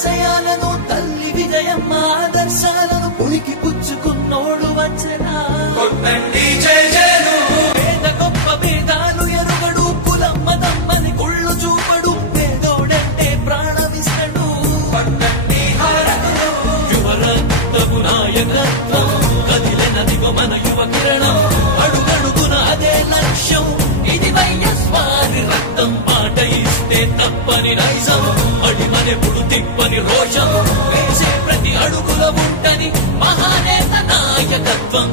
ఆశయాలను తల్లి విజయమ్మ ఆదర్శాలను ఉనికి పుచ్చుకున్నోడు వచ్చనా పేద గొప్ప భేదాలు ఎరుగడు కులమ్మ తమ్మని కుళ్ళు చూపడు పేదోడంటే ప్రాణమిస్తడు యువరక్తము నాయకత్వం కదిలినదిగో మన యువ కిరణం అడుగడుగున అదే లక్ష్యం ఇది వైఎస్వారి రక్తం మాట ఇస్తే తప్పని నైజం అడిమనెప్పుడు తిప్పని రోషం వేసే ప్రతి అడుగుల ఉంటని మహానేత నాయకత్వం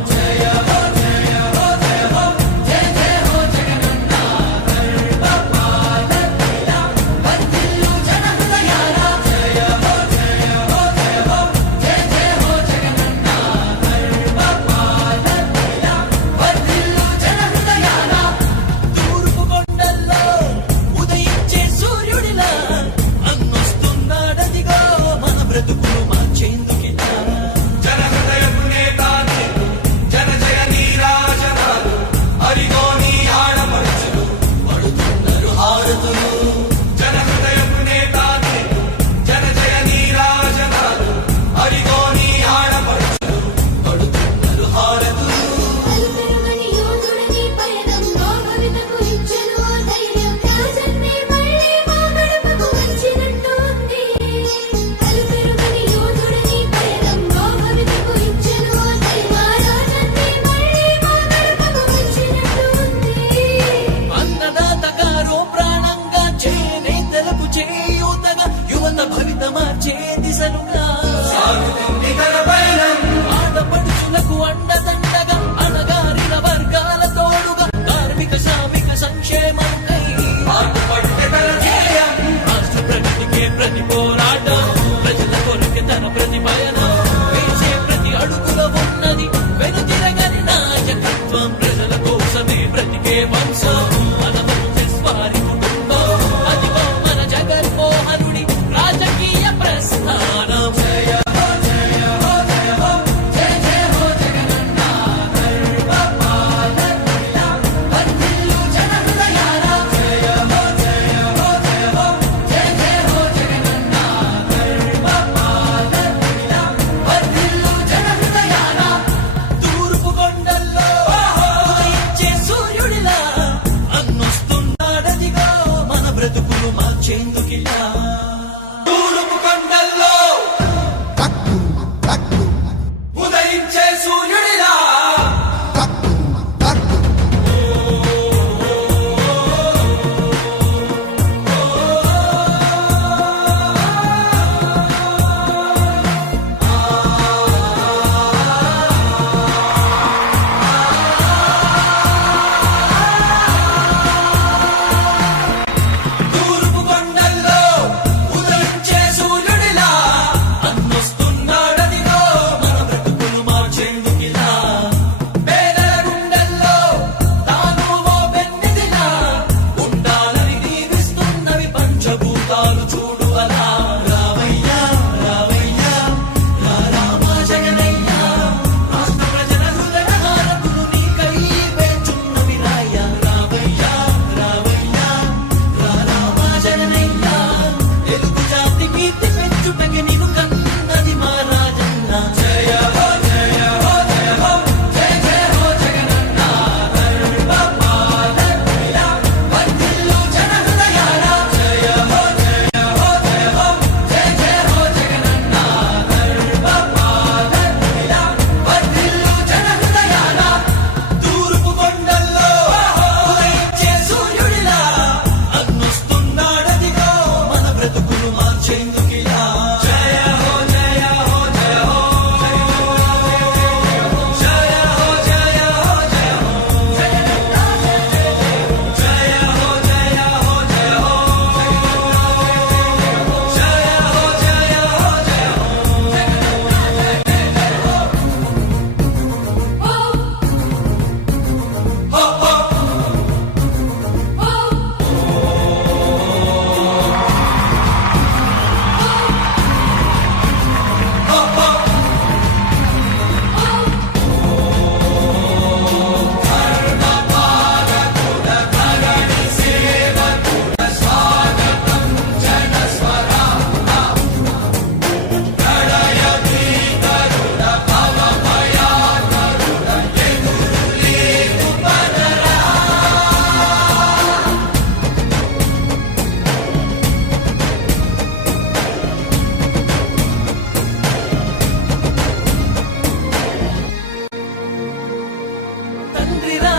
ఆడపడుచులకు అండదండగా అణగారిన వర్గాల తోడుగా కార్మిక శ్రామిక సంక్షేమంకై రాష్ట్ర ప్రగతికే ప్రతి పోరాటం ప్రజల కొరకే తన ప్రతి పయనం వేసే ప్రతి అడుగుల ఉన్నది వెనుతిరగని నాయకత్వం ప్రజల కోసమే బ్రతికే వంశం మన వారి కుటుంబం అదిగో మన జగన్మోహనుడి రాజకీయ ప్రస్థానం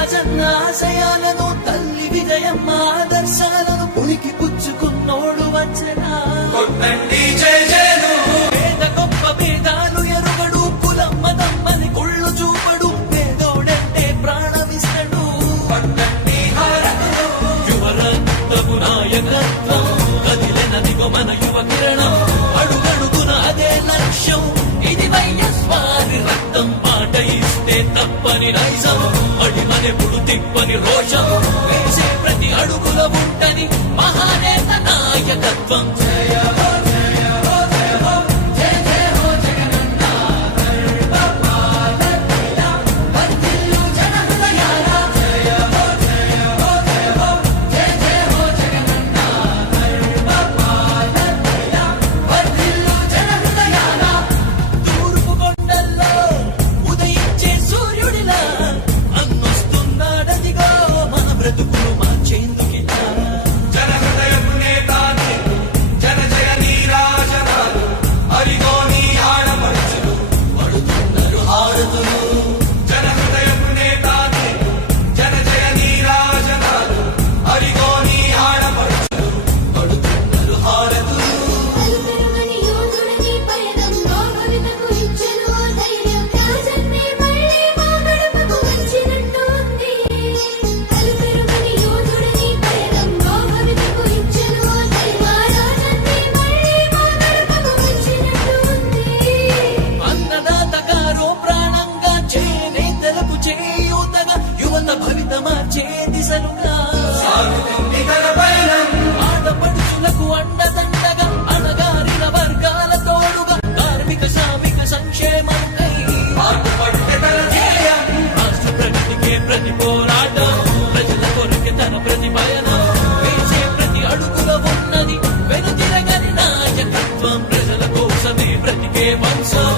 రాజన్న ఆశయాలను తల్లి విజయమ్మ ఆదర్శాలను పులికి పుచ్చుకున్నోడు వచ్చనా కొట్టండి జై జయను పేద గొప్ప భేదాలు ఎరుగడు కులమ్మ దమ్మని కుళ్ళు చూపడు పేదోడంటే ప్రాణమిస్తడు పట్టండి హారతులు యువరక్తపు నాయకత్వం కదిలినదిగో మన యువ కిరణం అడుగడుగున అదే లక్ష్యం ఇది వైఎస్వారి రక్తం మాట ఇస్తే తప్పని నైజం అడిమనెప్పుడు తిప్పని రోషం వేసే ప్రతి అడుగుల ఉంటని మహానేత నాయకత్వం జయ హో జయ హో జయ హో జయ జయ హో జగనన్న సర్వపాలకుల వర్ధిల్లు జనహృదయాల జయ హో జయ హో జయ హో జయ జయ హో జగనన్న సర్వపాలకుల వర్ధిల్లు జనహృదయాల తూర్పు కొండల్లో ఉదయించే సూర్యుడిలా అన్నొస్తున్నాడదిగో మన బ్రతుకులు మార్చేందుకిలా జన హృదయపు నేత నీవు జన జయ నీరాజనాలు అరిగో నీ ఆడపడుచులు పడుతున్నారు హారతులు జన హృదయపు నేత నీవు జన జయ నీరాజనాలు అరిగో నీ ఆడపడుచులు పడుతున్నారు హారతులు అలుపెరుగని యోధుడని పయనం మా భవితకు ఇచ్చెను ఆ ధైర్యం రాజన్నే మళ్ళీ మా గడపకు వచ్చినట్టు ఉంది అలుపెరుగని యోధుడని పయనం మా భవితకు ఇచ్చెను ఆ ధైర్యం రాజన్నే మళ్ళీ మా గడపకు వచ్చినట్టు ఉంది అన్నదాత గారో ప్రాణంగా చేనేతలకు చేయూతగా యువత భవిత మార్చే దిశలుగా సాగుతుంది తన పయనం ఆడపడుచులకు అండదండగా అణగారిన వర్గాల తోడుగా కార్మిక శ్రామిక సంక్షేమముకై పాటుపట్టే తన ధ్యేయం రాష్ట్ర ప్రగతికే ప్రతి పోరాటం ప్రజల కొరకే తన ప్రతి పయనం వేసే ప్రతి అడుగుల ఉన్నది వెనుతిరగని నాయకత్వం ప్రజల కోసమే బ్రతికే వంశం